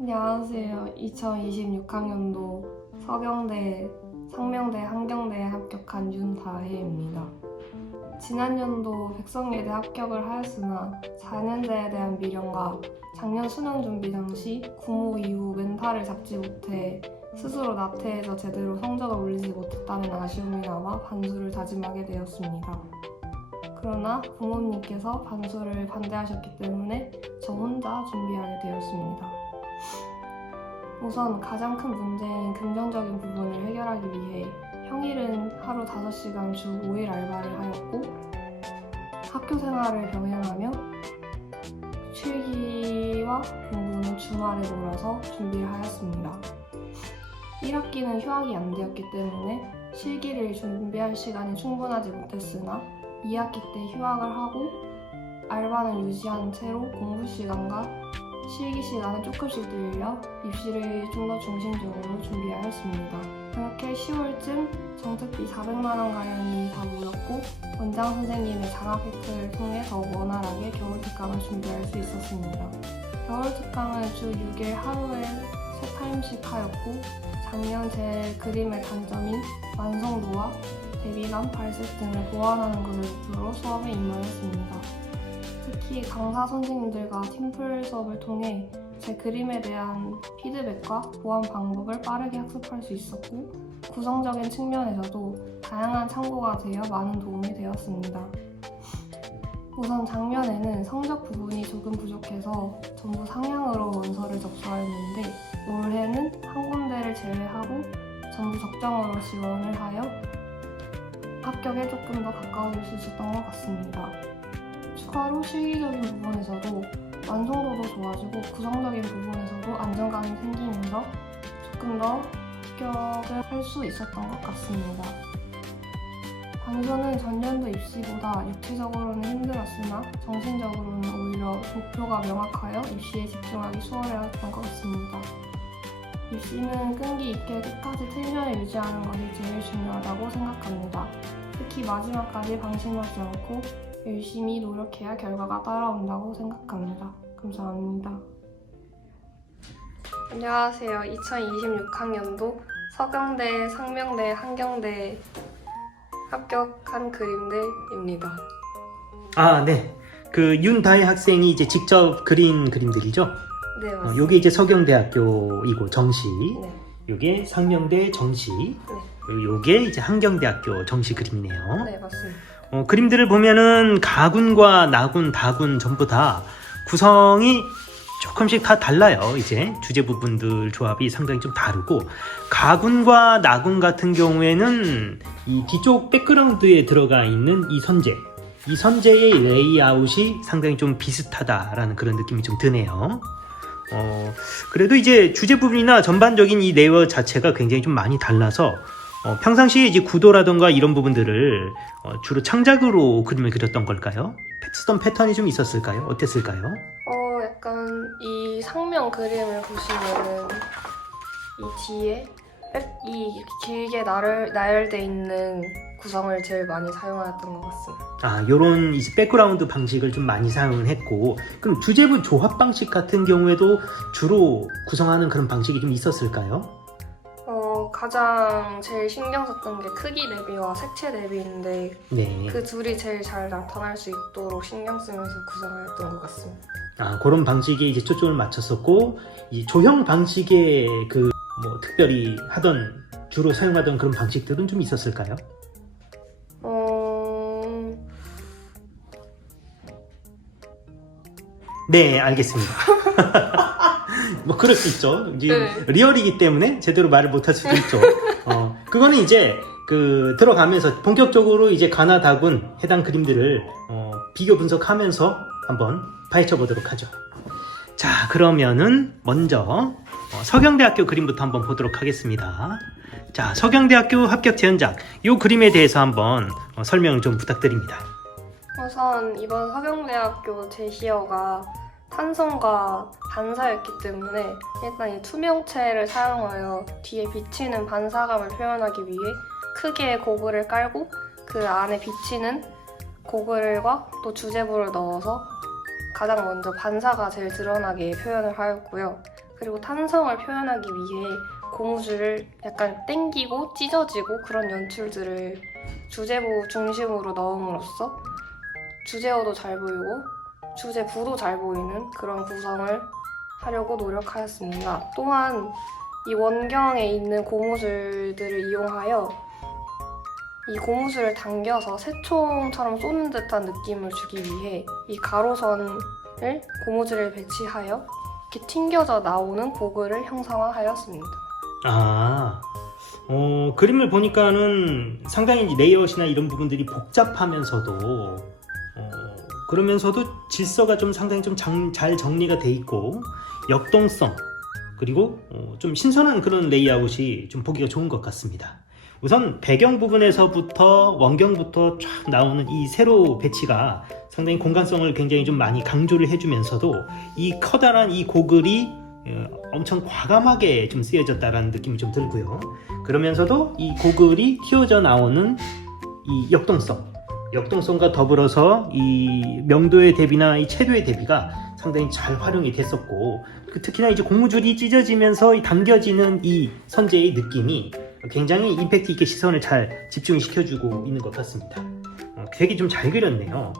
안녕하세요. 2026학년도 서경대, 상명대, 한경대에 합격한 윤다혜입니다. 지난 연도 백성예대 합격을 하였으나 4년제에 대한 미련과 작년 수능 준비 당시 구모 이후 멘탈을 잡지 못해 스스로 나태해져 제대로 성적을 올리지 못했다는 아쉬움이 남아 반수를 다짐하게 되었습니다. 그러나 부모님께서 반수를 반대하셨기 때문에 저 혼자 준비하게 되었습니다. 우선 가장 큰 문제인 긍정적인 부분을 해결하기 위해 평일은 하루 5시간 주 5일 알바를 하였고 학교 생활을 병행하며 실기와 공부는 주말에 놀아서 준비를 하였습니다. 1학기는 휴학이 안 되었기 때문에 실기를 준비할 시간이 충분하지 못했으나 2학기 때 휴학을 하고 알바는 유지한 채로 공부 시간과 실기 시간을 조금씩 늘려 입시를 좀 더 중심적으로 준비하였습니다. 그렇게 10월쯤 정책비 400만 원 가량이 다 모였고 원장 선생님의 장학 혜택을 통해 더욱 원활하게 겨울 특강을 준비할 수 있었습니다. 겨울 특강은 주 6일 하루에 3타임씩 하였고 작년 제 그림의 단점인 완성도와 대비감, 발색 등을 보완하는 것을 목표로 수업에 임하였습니다. 특히 강사 선생님들과 팀플 수업을 통해 제 그림에 대한 피드백과 보완 방법을 빠르게 학습할 수 있었고 구성적인 측면에서도 다양한 참고가 되어 많은 도움이 되었습니다. 우선 작년에는 성적 부분이 조금 부족해서 전부 상향으로 원서를 접수하였는데 올해는 한 군데를 제외하고 전부 적정으로 지원을 하여 합격에 조금 더 가까워질 수 있었던 것 같습니다. 추가로 실기적인 부분에서도 완성도도 좋아지고 구성적인 부분에서도 안정감이 생기면서 조금 더 합격을 할 수 있었던 것 같습니다. 반수는 전년도 입시보다 육체적으로는 힘들었으나 정신적으로는 오히려 목표가 명확하여 입시에 집중하기 수월했던 것 같습니다. 입시는 끈기 있게 끝까지 텐션을 유지하는 것이 제일 중요하다고 생각합니다. 특히 마지막까지 방심하지 않고 열심히 노력해야 결과가 따라온다고 생각합니다. 감사합니다. 안녕하세요. 2026학년도 서경대, 상명대, 한경대 합격한 그림들입니다. 아, 네. 그 윤다혜 학생이 이제 직접 그린 그림들이죠? 네, 맞습니다. 요게 이제 서경대학교이고 정시, 네. 요게 상명대 정시, 네. 그리고 요게 이제 한경대학교 정시 그림이네요. 네, 맞습니다. 그림들을 보면은 가군과 나군, 다군 전부 다 구성이 조금씩 다 달라요. 이제 주제 부분들 조합이 상당히 좀 다르고 가군과 나군 같은 경우에는 이 뒤쪽 백그라운드에 들어가 있는 이 선재의 레이아웃이 상당히 좀 비슷하다라는 그런 느낌이 좀 드네요. 그래도 이제 주제 부분이나 전반적인 이 내용 자체가 굉장히 좀 많이 달라서 평상시에 이제 구도라던가 이런 부분들을 주로 창작으로 그림을 그렸던 걸까요? 쓰던 패턴이 좀 있었을까요? 어땠을까요? 약간 이 상명 그림을 보시면은 이 뒤에 이 길게 나열돼 있는 구성을 제일 많이 사용하였던 것 같습니다. 아, 요런 이제 백그라운드 방식을 좀 많이 사용을 했고, 그럼 주제부 조합 방식 같은 경우에도 주로 구성하는 그런 방식이 좀 있었을까요? 가장 제일 신경 썼던 게 크기 대비와 색채 대비인데 네. 그 둘이 제일 잘 나타날 수 있도록 신경 쓰면서 구성하였던 것 같습니다. 아, 그런 방식에 이제 초점을 맞췄었고, 이 조형 방식에 그 뭐 특별히 하던 주로 사용하던 그런 방식들은 좀 있었을까요? 네, 알겠습니다. 뭐 그럴 수 있죠. 지금 네. 리얼이기 때문에 제대로 말을 못할 수도 있죠. 그거는 이제 그 들어가면서 본격적으로 이제 가나 다군 해당 그림들을 비교 분석하면서 한번 파헤쳐 보도록 하죠. 자, 그러면은 먼저 서경대학교 그림부터 한번 보도록 하겠습니다. 자, 서경대학교 합격 지원작 이 그림에 대해서 한번 설명을 좀 부탁드립니다. 우선 이번 서경대학교 제시어가 탄성과 반사였기 때문에 일단 이 투명체를 사용하여 뒤에 비치는 반사감을 표현하기 위해 크게 고글을 깔고 그 안에 비치는 고글과 또 주제부를 넣어서 가장 먼저 반사가 제일 드러나게 표현을 하였고요. 그리고 탄성을 표현하기 위해 고무줄을 약간 땡기고 찢어지고 그런 연출들을 주제부 중심으로 넣음으로써 주제어도 잘 보이고 주제부도 잘 보이는 그런 구성을 하려고 노력하였습니다. 또한 이 원경에 있는 고무줄들을 이용하여 이 고무줄을 당겨서 새총처럼 쏘는 듯한 느낌을 주기 위해 이 가로선을 고무줄에 배치하여 이렇게 튕겨져 나오는 고글을 형상화하였습니다. 아, 그림을 보니까는 상당히 이제 레이아웃이나 이런 부분들이 복잡하면서도 그러면서도 질서가 좀 상당히 좀 잘 정리가 돼 있고 역동성 그리고 좀 신선한 그런 레이아웃이 좀 보기가 좋은 것 같습니다. 우선 배경 부분에서부터 원경부터 쫙 나오는 이 세로 배치가 상당히 공간성을 굉장히 좀 많이 강조를 해주면서도 이 커다란 이 고글이 엄청 과감하게 좀 쓰여졌다라는 느낌이 좀 들고요. 그러면서도 이 고글이 튀어져 나오는 이 역동성과 더불어서 이 명도의 대비나 이 채도의 대비가 상당히 잘 활용이 됐었고 특히나 이제 고무줄이 찢어지면서 이 당겨지는 이 선재의 느낌이 굉장히 임팩트 있게 시선을 잘 집중시켜주고 있는 것 같습니다. 되게 좀 잘 그렸네요.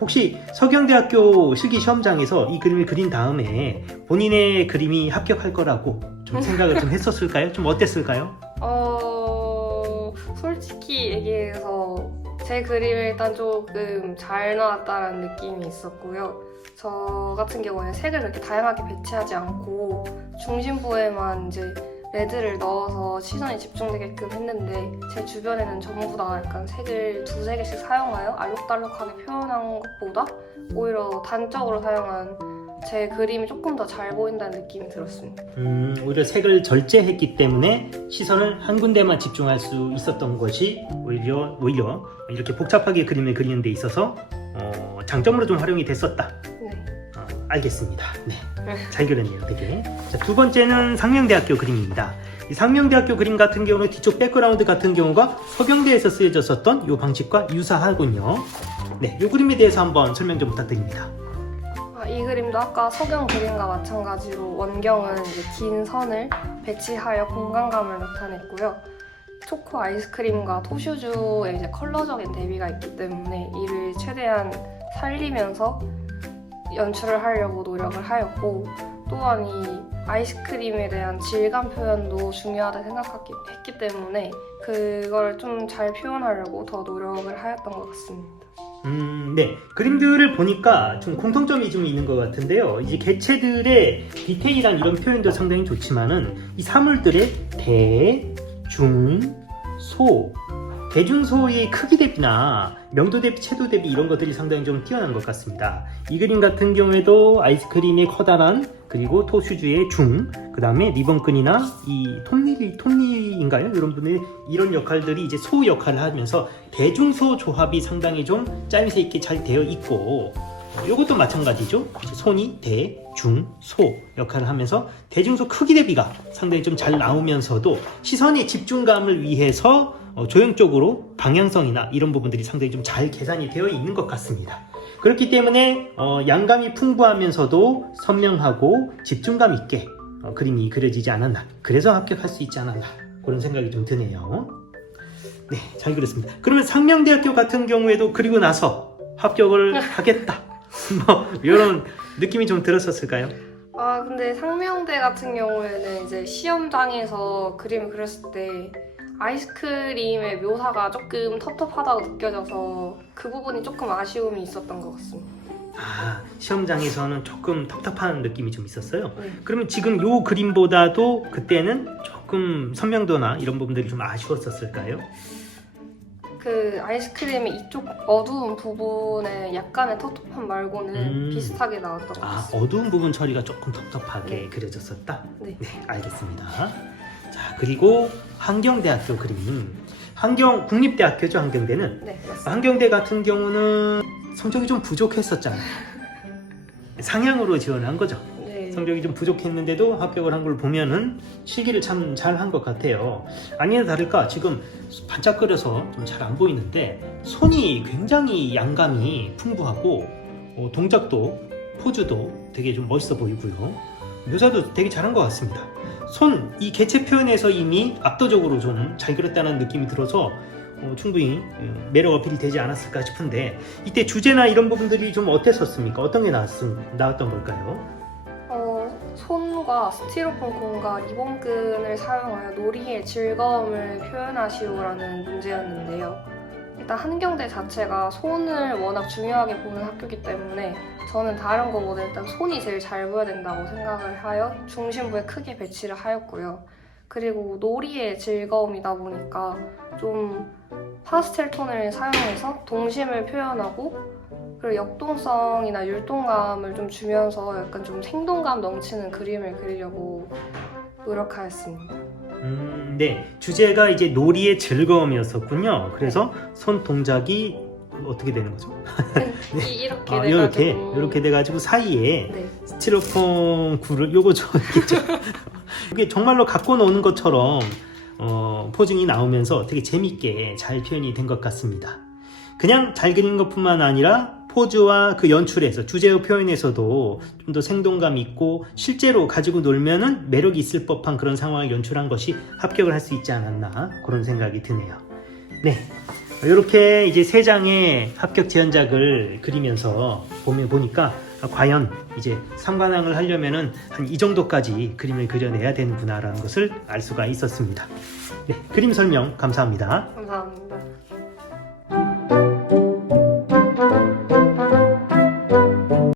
혹시 서경대학교 실기시험장에서 이 그림을 그린 다음에 본인의 그림이 합격할 거라고 좀 생각을 좀 했었을까요? 좀 어땠을까요? 솔직히 얘기해서 제 그림이 일단 조금 잘 나왔다라는 느낌이 있었고요. 저 같은 경우에는 색을 그렇게 다양하게 배치하지 않고 중심부에만 이제 레드를 넣어서 시선이 집중되게끔 했는데 제 주변에는 전부 다 약간 색을 두세 개씩 사용하여 알록달록하게 표현한 것보다 오히려 단적으로 사용한 제 그림이 조금 더 잘 보인다는 느낌이 들었습니다. 오히려 색을 절제했기 때문에 시선을 한 군데만 집중할 수 있었던 것이 오히려 이렇게 복잡하게 그림을 그리는 데 있어서 장점으로 좀 활용이 됐었다. 네. 알겠습니다. 네. 잘 그렸네요, 되게. 자, 두 번째는 상명대학교 그림입니다. 이 상명대학교 그림 같은 경우는 뒤쪽 백그라운드 같은 경우가 서경대에서 쓰여졌었던 이 방식과 유사하군요. 네, 이 그림에 대해서 한번 설명 좀 부탁드립니다. 이 그림도 아까 서경 그림과 마찬가지로 원경은 이제 긴 선을 배치하여 공간감을 나타냈고요. 초코 아이스크림과 토슈즈의 이제 컬러적인 대비가 있기 때문에 이를 최대한 살리면서 연출을 하려고 노력을 하였고 또한 이 아이스크림에 대한 질감 표현도 중요하다 생각했기 때문에 그걸 좀 잘 표현하려고 더 노력을 하였던 것 같습니다. 네. 그림들을 보니까 좀 공통점이 좀 있는 것 같은데요. 이제 개체들의 디테일한 이런 표현도 상당히 좋지만은 이 사물들의 대, 중, 소, 대중소의 크기 대비나 명도 대비, 채도 대비 이런 것들이 상당히 좀 뛰어난 것 같습니다. 이 그림 같은 경우에도 아이스크림의 커다란 그리고 토슈즈의 중, 그 다음에 리본끈이나 이 톱니인가요? 이런 분의 이런 역할들이 이제 소 역할을 하면서 대중소 조합이 상당히 좀 짜임새 있게 잘 되어 있고 이것도 마찬가지죠. 손이 대, 중, 소 역할을 하면서 대중소 크기 대비가 상당히 좀 잘 나오면서도 시선의 집중감을 위해서 조형적으로 방향성이나 이런 부분들이 상당히 좀 잘 계산이 되어 있는 것 같습니다. 그렇기 때문에 양감이 풍부하면서도 선명하고 집중감 있게 그림이 그려지지 않았나, 그래서 합격할 수 있지 않았나 그런 생각이 좀 드네요. 네, 잘 그렸습니다. 그러면 상명대학교 같은 경우에도 그리고 나서 합격을 하겠다 뭐 이런 느낌이 좀 들었었을까요? 근데 상명대 같은 경우에는 이제 시험장에서 그림을 그렸을 때 아이스크림의 묘사가 조금 텁텁하다고 느껴져서 그 부분이 조금 아쉬움이 있었던 것 같습니다. 시험장에서는 조금 텁텁한 느낌이 좀 있었어요. 네. 그러면 지금 요 그림보다도 그때는 조금 선명도나 이런 부분들이 좀 아쉬웠었을까요? 그 아이스크림의 이쪽 어두운 부분에 약간의 텁텁함 말고는 비슷하게 나왔던 것 같습니다. 어두운 부분 처리가 조금 텁텁하게 그려졌었다? 네. 네, 알겠습니다. 자, 그리고 한경대학교 그림. 국립대학교죠, 한경대는? 네, 맞습니다. 한경대 같은 경우는 성적이 좀 부족했었잖아요. 상향으로 지원을 한 거죠. 네. 성적이 좀 부족했는데도 합격을 한 걸 보면은 실기를 참 잘한 것 같아요. 아니나 다를까 지금 반짝거려서 좀 잘 안 보이는데 손이 굉장히 양감이 풍부하고 동작도 포즈도 되게 좀 멋있어 보이고요. 묘사도 되게 잘한 것 같습니다. 손, 이 개체 표현에서 이미 압도적으로 좀 잘 그렸다는 느낌이 들어서 충분히 매력 어필이 되지 않았을까 싶은데, 이때 주제나 이런 부분들이 좀 어땠었습니까? 어떤 게 나왔던 걸까요? 손과 스티로폼 콘과 리본끈을 사용하여 놀이의 즐거움을 표현하시오라는 문제였는데요. 일단 한경대 자체가 손을 워낙 중요하게 보는 학교이기 때문에 저는 다른 것보다 일단 손이 제일 잘 보여야 된다고 생각을 하여 중심부에 크게 배치를 하였고요. 그리고 놀이의 즐거움이다 보니까 좀 파스텔 톤을 사용해서 동심을 표현하고, 그리고 역동성이나 율동감을 좀 주면서 약간 좀 생동감 넘치는 그림을 그리려고 노력하였습니다. 네, 주제가 이제 놀이의 즐거움이었었군요. 그래서 손 동작이 어떻게 되는 거죠? 이렇게 이렇게 돼가지고 사이에 네. 스티로폼 굴을 요거 이게 정말로 갖고 노는 것처럼 포징이 나오면서 되게 재밌게 잘 표현이 된 것 같습니다. 그냥 잘 그린 것뿐만 아니라 포즈와 그 연출에서, 주제어 표현에서도 좀 더 생동감 있고 실제로 가지고 놀면은 매력이 있을 법한 그런 상황을 연출한 것이 합격을 할 수 있지 않았나, 그런 생각이 드네요. 네, 이렇게 이제 3장의 합격 제안작을 그리면서 보니까 과연 이제 3관왕을 하려면은 한 이 정도까지 그림을 그려내야 되는구나라는 것을 알 수가 있었습니다. 네, 그림 설명 감사합니다. 감사합니다.